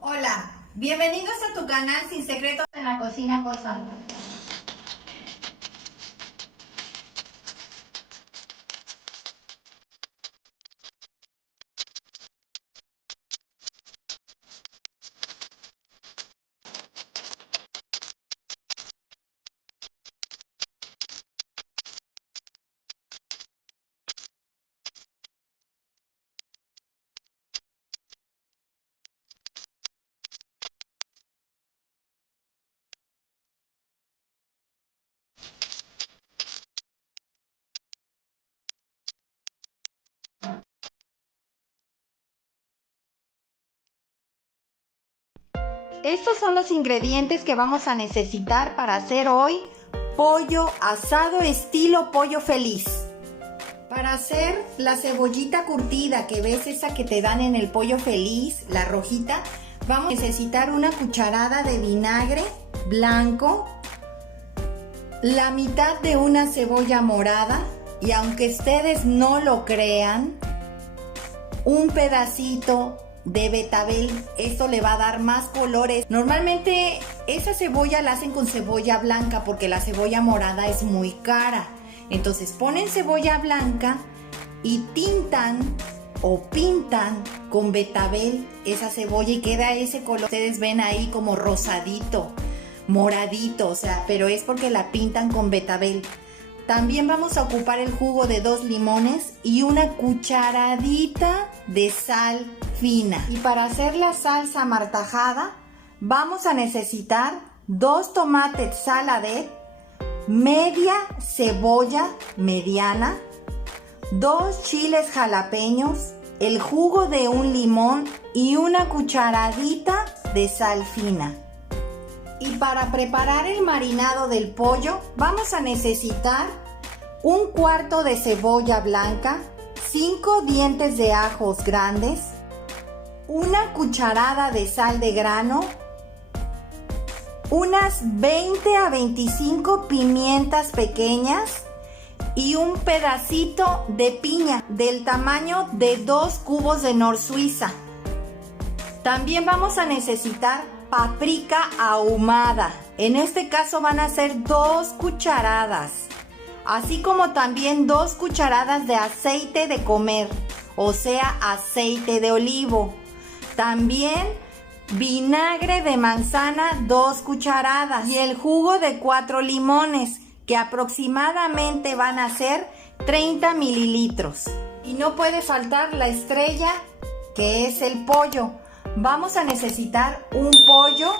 Hola, bienvenidos a tu canal Sin Secretos en la Cocina con Sandra. Estos son los ingredientes que vamos a necesitar para hacer hoy pollo asado estilo pollo feliz. Para hacer la cebollita curtida, que ves esa que te dan en el pollo feliz, la rojita, vamos a necesitar una cucharada de vinagre blanco, la mitad de una cebolla morada y, aunque ustedes no lo crean, un pedacito de betabel. Esto le va a dar más colores. Normalmente esa cebolla la hacen con cebolla blanca porque la cebolla morada es muy cara. Entonces ponen cebolla blanca y tintan o pintan con betabel esa cebolla y queda ese color. Ustedes ven ahí como rosadito, moradito, o sea, pero es porque la pintan con betabel. También vamos a ocupar el jugo de 2 limones y una cucharadita de sal fina. Y para hacer la salsa martajada vamos a necesitar 2 tomates saladet, media cebolla mediana, 2 chiles jalapeños, el jugo de un limón y una cucharadita de sal fina. Y para preparar el marinado del pollo vamos a necesitar 1/4 de cebolla blanca, 5 dientes de ajos grandes, una cucharada de sal de grano, unas 20 a 25 pimientas pequeñas y un pedacito de piña del tamaño de 2 cubos de Nor Suiza. También vamos a necesitar paprika ahumada. En este caso van a ser 2 cucharadas, así como también 2 cucharadas de aceite de comer, o sea, aceite de olivo. También vinagre de manzana, 2 cucharadas, y el jugo de 4 limones, que aproximadamente van a ser 30 mililitros. Y no puede faltar la estrella, que es el pollo. Vamos a necesitar un pollo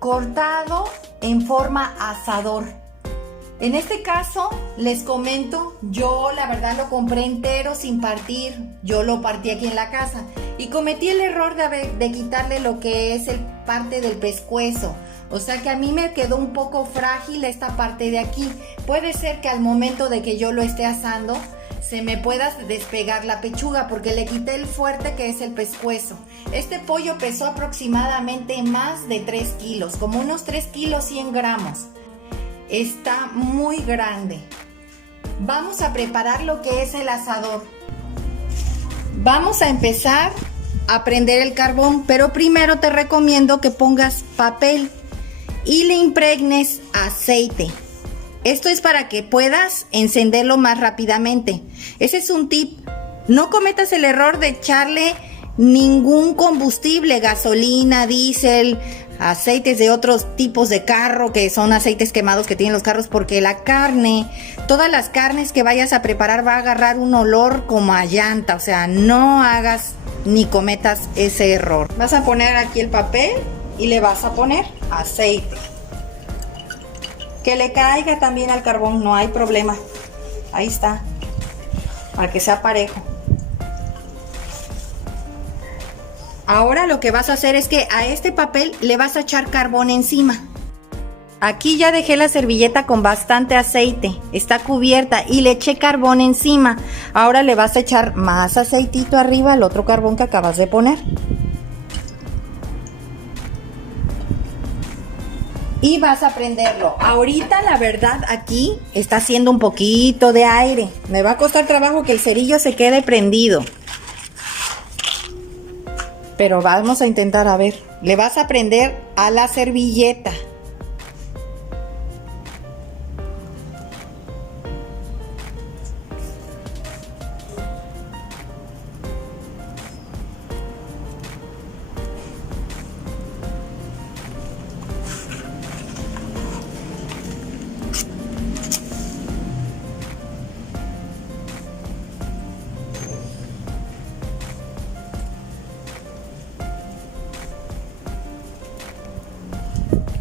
cortado en forma asador. En este caso, les comento, yo la verdad lo compré entero sin partir. Yo lo partí aquí en la casa y cometí el error de quitarle lo que es el parte del pescuezo. O sea que a mí me quedó un poco frágil esta parte de aquí. Puede ser que al momento de que yo lo esté asando se me pueda despegar la pechuga porque le quité el fuerte, que es el pescuezo. Este pollo pesó aproximadamente más de 3 kilos, como unos 3 kilos 100 gramos. Está muy grande. Vamos a preparar lo que es el asador. Vamos a empezar a prender el carbón, pero primero te recomiendo que pongas papel y le impregnes aceite. Esto es para que puedas encenderlo más rápidamente. Ese es un tip. No cometas el error de echarle ningún combustible, gasolina, diésel, aceites de otros tipos de carro, que son aceites quemados que tienen los carros, porque la carne, todas las carnes que vayas a preparar va a agarrar un olor como a llanta. O sea, no hagas ni cometas ese error. Vas a poner aquí el papel y le vas a poner aceite. Que le caiga también al carbón, no hay problema. Ahí está, para que sea parejo. Ahora lo que vas a hacer es que a este papel le vas a echar carbón encima. Aquí ya dejé la servilleta con bastante aceite, está cubierta y le eché carbón encima. Ahora le vas a echar más aceitito arriba al otro carbón que acabas de poner. Y vas a prenderlo. Ahorita la verdad aquí está haciendo un poquito de aire. Me va a costar trabajo que el cerillo se quede prendido. Pero vamos a intentar, a ver. Le vas a prender a la servilleta.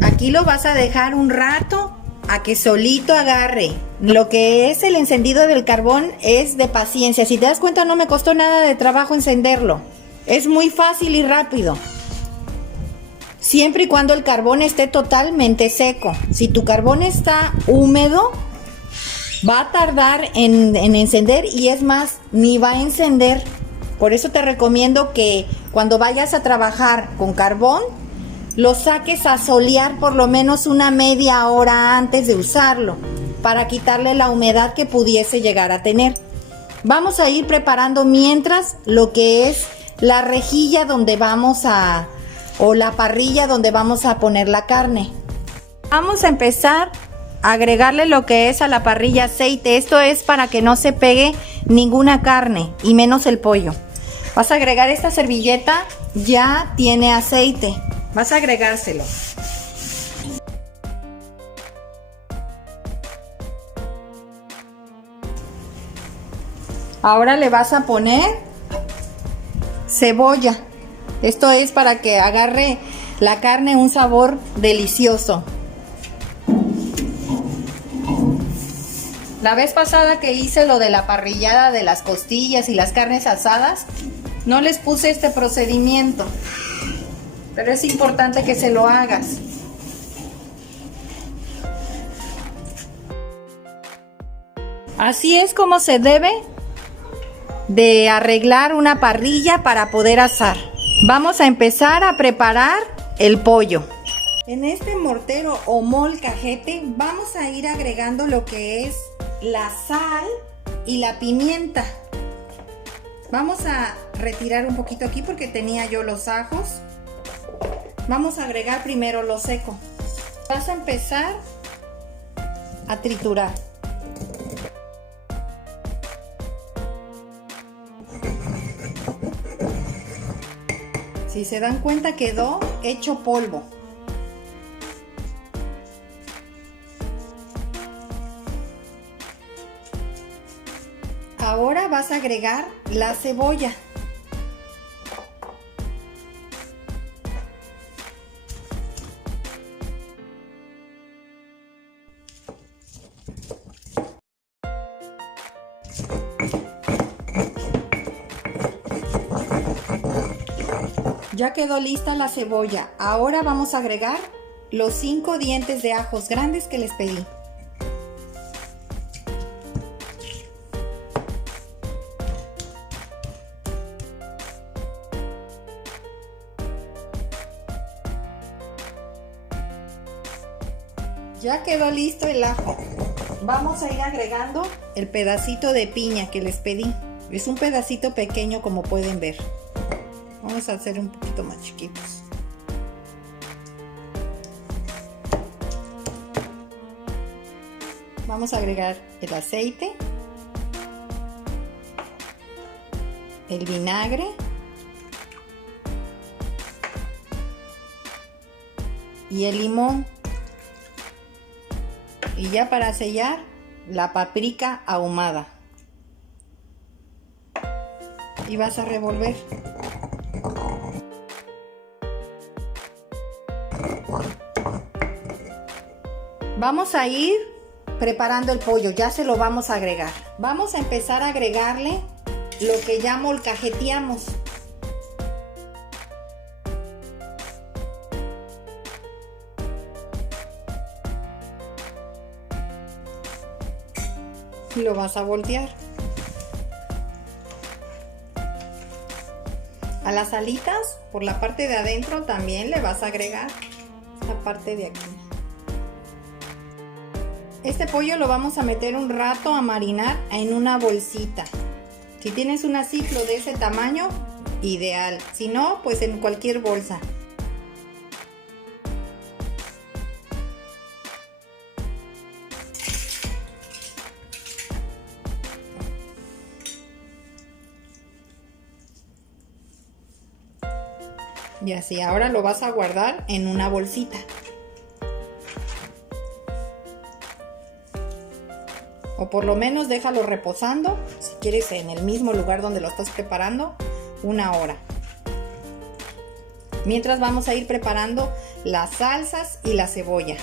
Aquí lo vas a dejar un rato a que solito agarre. Lo que es el encendido del carbón es de paciencia. Si te das cuenta, no me costó nada de trabajo encenderlo. Es muy fácil y rápido. Siempre y cuando el carbón esté totalmente seco. Si tu carbón está húmedo, va a tardar en encender y es más, ni va a encender. Por eso te recomiendo que cuando vayas a trabajar con carbón, lo saques a solear por lo menos una media hora antes de usarlo, para quitarle la humedad que pudiese llegar a tener. Vamos a ir preparando mientras lo que es la rejilla donde vamos a, o la parrilla donde vamos a poner la carne. Vamos a empezar a agregarle lo que es a la parrilla aceite. Esto es para que no se pegue ninguna carne y menos el pollo. Vas a agregar esta servilleta, ya tiene aceite. Vas a agregárselo. Ahora le vas a poner cebolla. Esto es para que agarre la carne un sabor delicioso. La vez pasada que hice lo de la parrillada de las costillas y las carnes asadas, no les puse este procedimiento. Pero es importante que se lo hagas. Así es como se debe de arreglar una parrilla para poder asar. Vamos a empezar a preparar el pollo. En este mortero o molcajete vamos a ir agregando lo que es la sal y la pimienta. Vamos a retirar un poquito aquí porque tenía yo los ajos. Vamos a agregar primero lo seco. Vas a empezar a triturar. Si se dan cuenta, quedó hecho polvo. Ahora vas a agregar la cebolla. Ya quedó lista la cebolla. Ahora vamos a agregar los 5 dientes de ajos grandes que les pedí. Ya quedó listo el ajo. Vamos a ir agregando el pedacito de piña que les pedí. Es un pedacito pequeño, como pueden ver. Vamos a hacer un poquito más chiquitos. Vamos a agregar el aceite, el vinagre, y el limón. Y ya para sellar, la paprika ahumada. Y vas a revolver. Vamos a ir preparando el pollo, ya se lo vamos a agregar. Vamos a empezar a agregarle lo que ya molcajeteamos. Y lo vas a voltear. A las alitas, por la parte de adentro, también le vas a agregar esta parte de aquí. Este pollo lo vamos a meter un rato a marinar en una bolsita. Si tienes una ciclo de ese tamaño, ideal. Si no, pues en cualquier bolsa. Y así, ahora lo vas a guardar en una bolsita. O por lo menos déjalo reposando, si quieres en el mismo lugar donde lo estás preparando, 1 hora. Mientras vamos a ir preparando las salsas y la cebolla.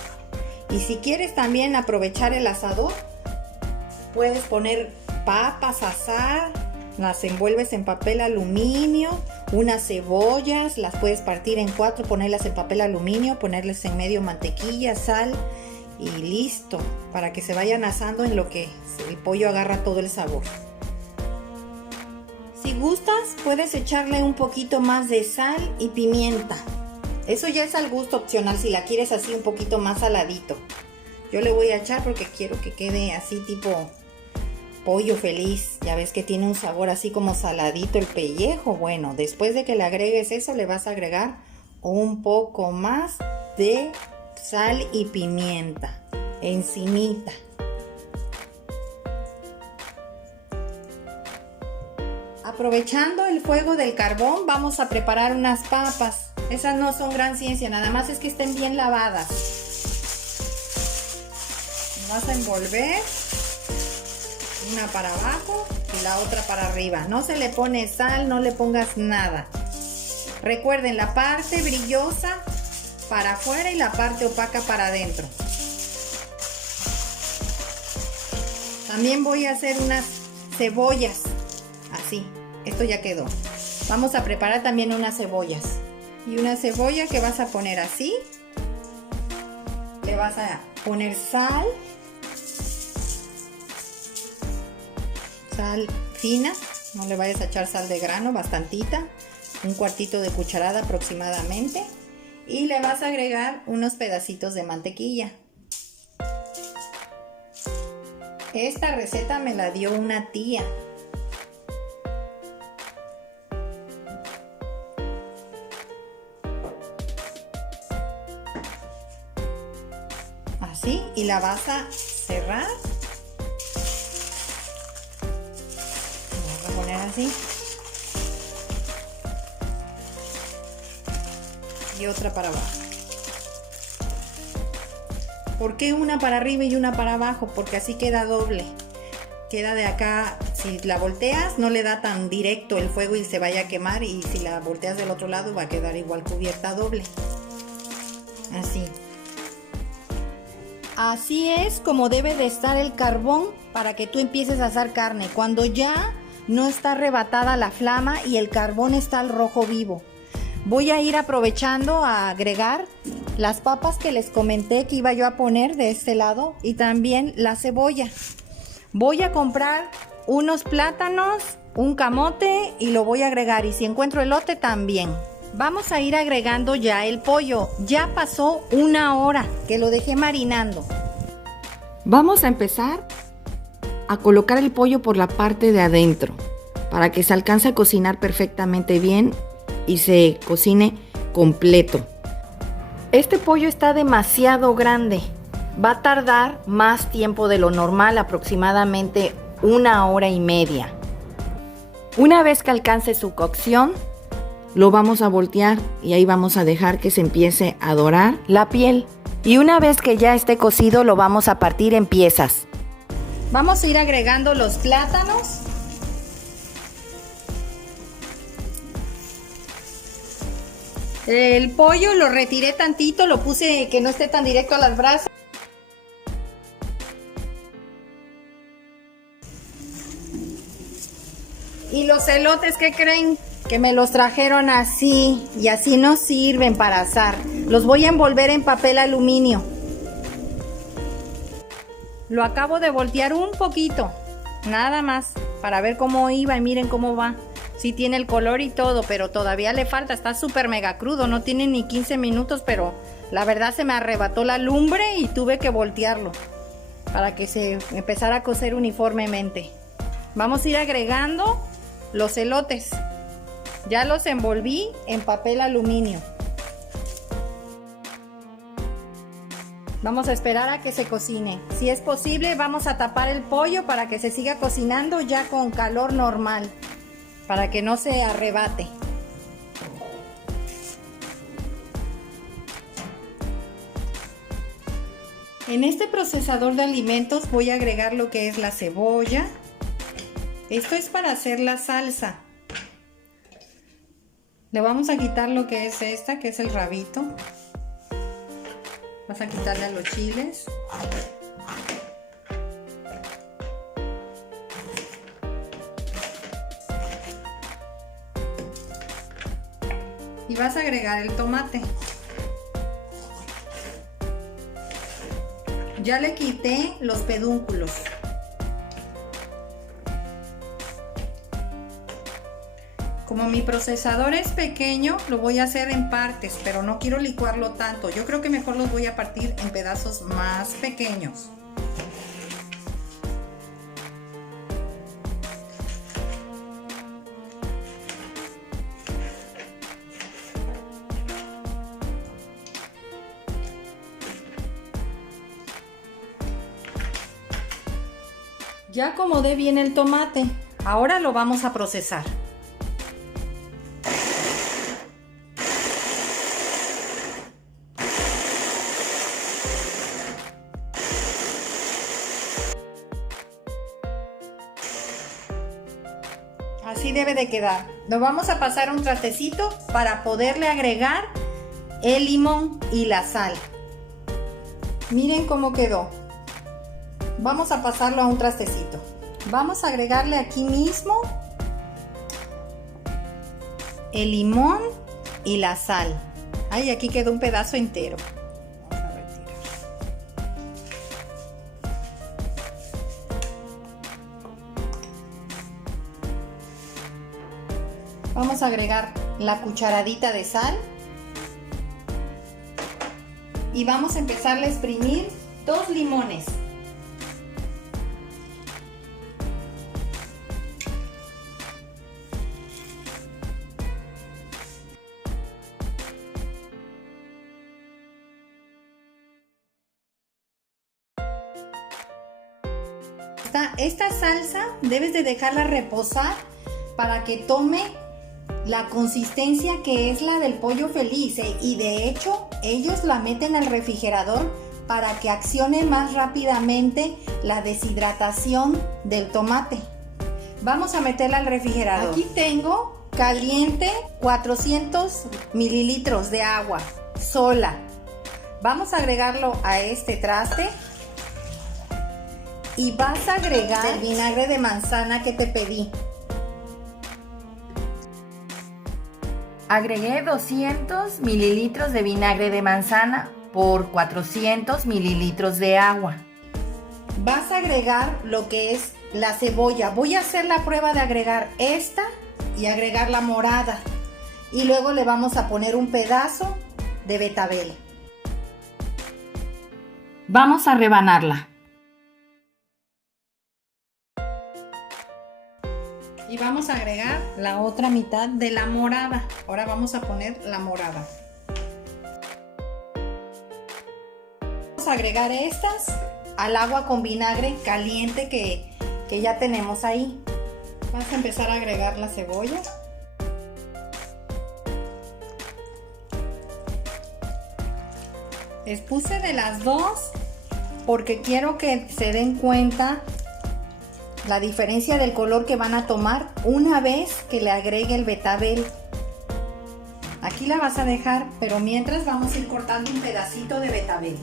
Y si quieres también aprovechar el asador, puedes poner papas a asar, las envuelves en papel aluminio, unas cebollas, las puedes partir en 4, ponerlas en papel aluminio, ponerles en medio mantequilla, sal y listo, para que se vayan asando en lo que el pollo agarra todo el sabor. Si gustas, puedes echarle un poquito más de sal y pimienta. Eso ya es al gusto opcional, si la quieres así un poquito más saladito. Yo le voy a echar porque quiero que quede así tipo pollo feliz. Ya ves que tiene un sabor así como saladito el pellejo. Bueno, después de que le agregues eso, le vas a agregar un poco más de sal y pimienta encimita. Aprovechando el fuego del carbón, vamos a preparar unas papas. Esas no son gran ciencia, nada más es que estén bien lavadas. Vas a envolver una para abajo y la otra para arriba. No se le pone sal, no le pongas nada. Recuerden, la parte brillosa para afuera y la parte opaca para adentro. También voy a hacer unas cebollas. Así, esto ya quedó. Vamos a preparar también unas cebollas. Y una cebolla que vas a poner así. Le vas a poner sal. Sal fina, no le vayas a echar sal de grano, bastantita. Un cuartito de cucharada aproximadamente. Y le vas a agregar unos pedacitos de mantequilla. Esta receta me la dio una tía. Así, y la vas a cerrar. La vas a poner así. Y otra para abajo. ¿Por qué una para arriba y una para abajo? Porque así queda doble. Queda de acá, si la volteas no le da tan directo el fuego y se vaya a quemar, y si la volteas del otro lado va a quedar igual cubierta doble. Así. Así es como debe de estar el carbón para que tú empieces a asar carne. Cuando ya no está arrebatada la flama y el carbón está al rojo vivo. Voy a ir aprovechando a agregar las papas que les comenté que iba yo a poner de este lado y también la cebolla. Voy a comprar unos plátanos, un camote y lo voy a agregar, y si encuentro elote también. Vamos a ir agregando ya el pollo. Ya pasó 1 hora que lo dejé marinando. Vamos a empezar a colocar el pollo por la parte de adentro para que se alcance a cocinar perfectamente bien y se cocine completo. Este pollo está demasiado grande. Va a tardar más tiempo de lo normal, aproximadamente 1 hora y media. Una vez que alcance su cocción, lo vamos a voltear y ahí vamos a dejar que se empiece a dorar la piel. Y una vez que ya esté cocido, lo vamos a partir en piezas. Vamos a ir agregando los plátanos. El pollo lo retiré tantito, lo puse que no esté tan directo a las brasas. Y los elotes, ¿qué creen? Que me los trajeron así, y así no sirven para asar. Los voy a envolver en papel aluminio. Lo acabo de voltear un poquito, nada más, para ver cómo iba, y miren cómo va. Sí tiene el color y todo, pero todavía le falta, está súper mega crudo, no tiene ni 15 minutos, pero la verdad se me arrebató la lumbre y tuve que voltearlo para que se empezara a cocer uniformemente. Vamos a ir agregando los elotes. Ya los envolví en papel aluminio. Vamos a esperar a que se cocine. Si es posible, vamos a tapar el pollo para que se siga cocinando ya con calor normal, para que no se arrebate. En este procesador de alimentos voy a agregar lo que es la cebolla. Esto es para hacer la salsa. Le vamos a quitar lo que es esta, que es el rabito. Vas a quitarle a los chiles. Y vas a agregar el tomate. Ya le quité los pedúnculos. Como mi procesador es pequeño, lo voy a hacer en partes, pero no quiero licuarlo tanto. Yo creo que mejor los voy a partir en pedazos más pequeños. Ya acomodé bien el tomate. Ahora lo vamos a procesar. Así debe de quedar. Lo vamos a pasar a un trastecito para poderle agregar el limón y la sal. Miren cómo quedó. Vamos a pasarlo a un trastecito. Vamos a agregarle aquí mismo el limón y la sal. Ay, aquí quedó un pedazo entero. Vamos a retirar. Vamos a agregar la cucharadita de sal. Y vamos a empezar a exprimir 2 limones. Esta salsa debes de dejarla reposar para que tome la consistencia que es la del pollo feliz, y de hecho ellos la meten al refrigerador para que accione más rápidamente la deshidratación del tomate. Vamos a meterla al refrigerador. Aquí tengo caliente 400 mililitros de agua sola. Vamos a agregarlo a este traste. Y vas a agregar el vinagre de manzana que te pedí. Agregué 200 mililitros de vinagre de manzana por 400 mililitros de agua. Vas a agregar lo que es la cebolla. Voy a hacer la prueba de agregar esta y agregar la morada. Y luego le vamos a poner un pedazo de betabel. Vamos a rebanarla. Y vamos a agregar la otra mitad de la morada. Ahora vamos a poner la morada. Vamos a agregar estas al agua con vinagre caliente que ya tenemos ahí. Vamos a empezar a agregar la cebolla. Les puse de las dos porque quiero que se den cuenta la diferencia del color que van a tomar una vez que le agregue el betabel. Aquí la vas a dejar, pero mientras vamos a ir cortando un pedacito de betabel.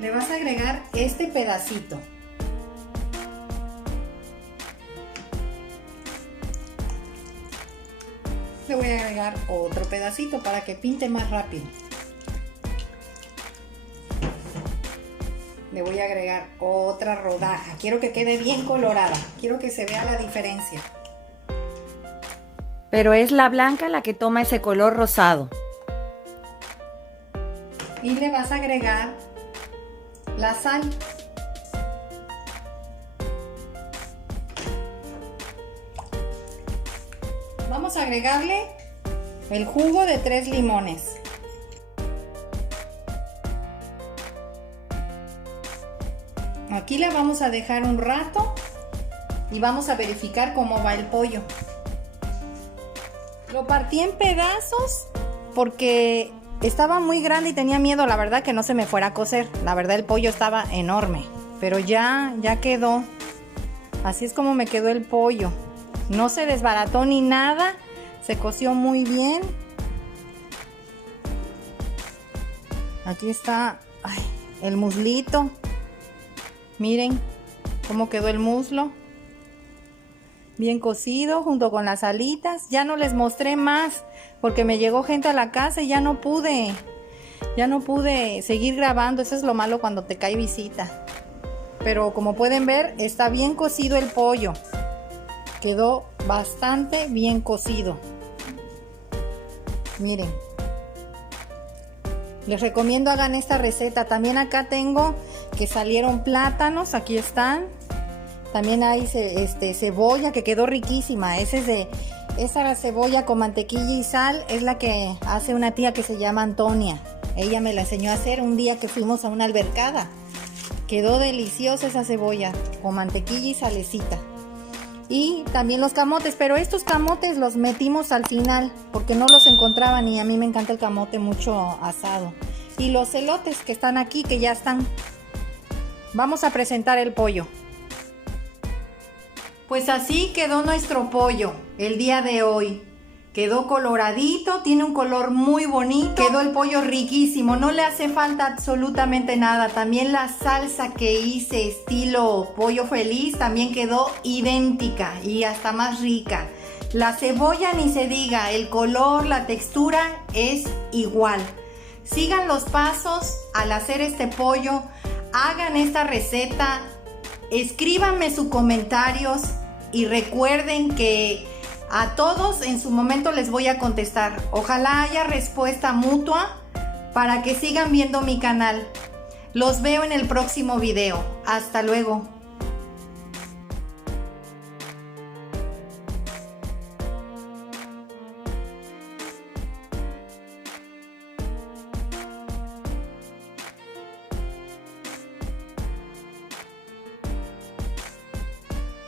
Le vas a agregar este pedacito. Le voy a agregar otro pedacito para que pinte más rápido. Le voy a agregar otra rodaja. Quiero que quede bien colorada. Quiero que se vea la diferencia. Pero es la blanca la que toma ese color rosado. Y le vas a agregar la sal. Vamos a agregarle el jugo de 3 limones. Aquí la vamos a dejar un rato y vamos a verificar cómo va el pollo. Lo partí en pedazos porque estaba muy grande y tenía miedo, la verdad, que no se me fuera a cocer. La verdad, el pollo estaba enorme, pero ya quedó. Así es como me quedó el pollo. No se desbarató ni nada, se coció muy bien. Aquí está el muslito. Miren cómo quedó el muslo. Bien cocido junto con las alitas. Ya no les mostré más porque me llegó gente a la casa y ya no pude seguir grabando. Eso es lo malo cuando te cae visita. Pero como pueden ver, está bien cocido el pollo. Quedó bastante bien cocido. Miren. Les recomiendo hagan esta receta. También acá tengo que salieron plátanos. Aquí están. También hay cebolla que quedó riquísima. Esa cebolla con mantequilla y sal es la que hace una tía que se llama Antonia. Ella me la enseñó a hacer un día que fuimos a una albercada. Quedó deliciosa esa cebolla con mantequilla y salecita. Y también los camotes, pero estos camotes los metimos al final porque no los encontraban y a mí me encanta el camote mucho asado. Y los elotes que están aquí, que ya están. Vamos a presentar el pollo. Pues así quedó nuestro pollo el día de hoy. Quedó coloradito, tiene un color muy bonito. Quedó el pollo riquísimo, no le hace falta absolutamente nada. También la salsa que hice estilo pollo feliz también quedó idéntica y hasta más rica. La cebolla ni se diga, el color, la textura es igual. Sigan los pasos al hacer este pollo, hagan esta receta, escríbanme sus comentarios y recuerden que a todos en su momento les voy a contestar. Ojalá haya respuesta mutua para que sigan viendo mi canal. Los veo en el próximo video. Hasta luego.